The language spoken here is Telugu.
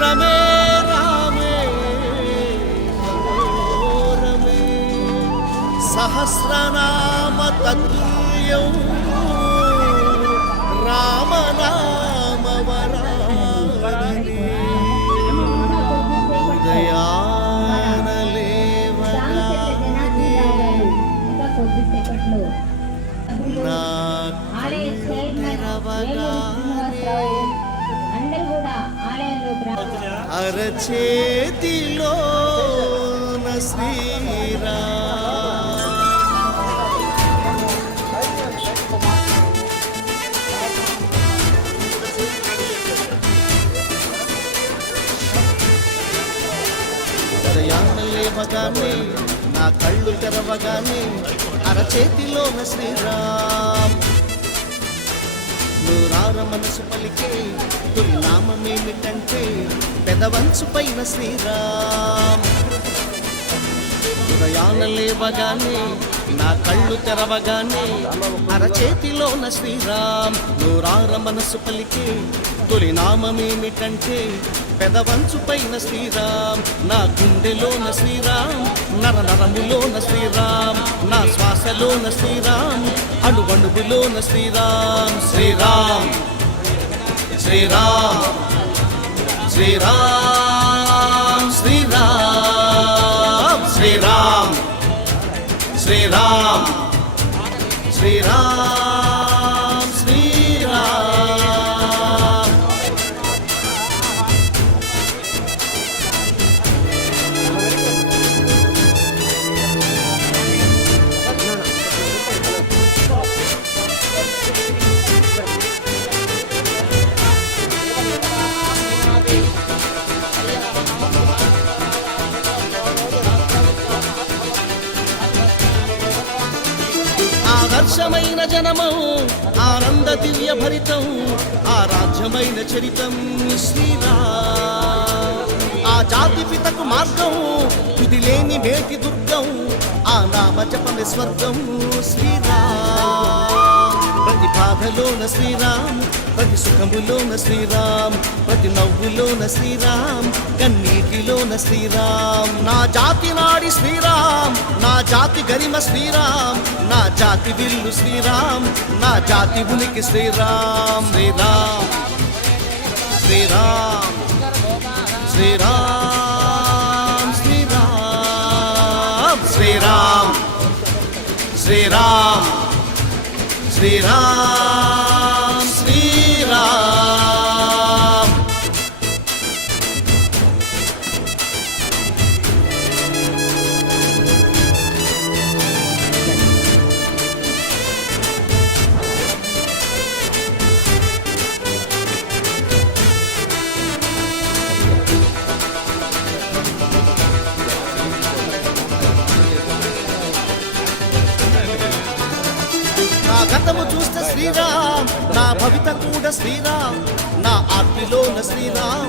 రమే రామే రమే సహస్రనామ తత్తుల్యం రామనామ వరాననే ఉదయాన లేవగానే నా అరచేతిలో లేవగానే నా కళ్ళు తెరవగానే అరచేతిలోన శ్రీరామ్ నూరార మనసు పలికే తొలి నామమేమిటంటే పెదవంచు పైన శ్రీరామ్ ఉదయాన లేవగానే నా కళ్ళు తెరవగానే అరచేతిలోన శ్రీరామ్ నూరార మనసు పలికే తొలి నామమేమిటంటే పెదవంచు పైన శ్రీరామ్ నా గుండెలోన శ్రీరామ్ నర నరములోన శ్రీరామ్ నా శ్వాసలోన శ్రీరామ్ అణువణువులోన శ్రీరామ్ శ్రీరామ్ శ్రీరామ్ శ్రీరామ్ శ్రీరామ్ శ్రీరామ్ శ్రీరామ్ శ్రీరామ్ శ్రీరామ్ ఆదర్శమైన జనమం ఆనంద దివ్య భరితం ఆరాధ్యమైన చరితం శ్రీరామ్ ఆ జాతి పితకు మార్గం తుదిలేని మేటి దుర్గం ఆ నామ జపమే స్వర్గం శ్రీరామ్ ప్రతి బాధలోన శ్రీరామ్ ప్రతి సుఖములోన శ్రీరామ్ ప్రతి నవ్వులోన శ్రీరామ్ కన్నీటిలోన శ్రీరామ్ నా జాతి నాడి శ్రీరామ్ నా జాతి గరిమ శ్రీరామ్ నా జాతి విల్లు శ్రీరామ్ నా జాతి ఉనికి శ్రీరామ్ శ్రీరామ్ శ్రీరామ్ శ్రీరామ్ శ్రీరామ్ శ్రీరామ్ శ్రీరామ్ శ్రీరామ్ శ్రీరామ్ నా గతము చూస్తే శ్రీరామ్ నా భవిత కూడా శ్రీరామ్ నా ఆర్తిలోన శ్రీరామ్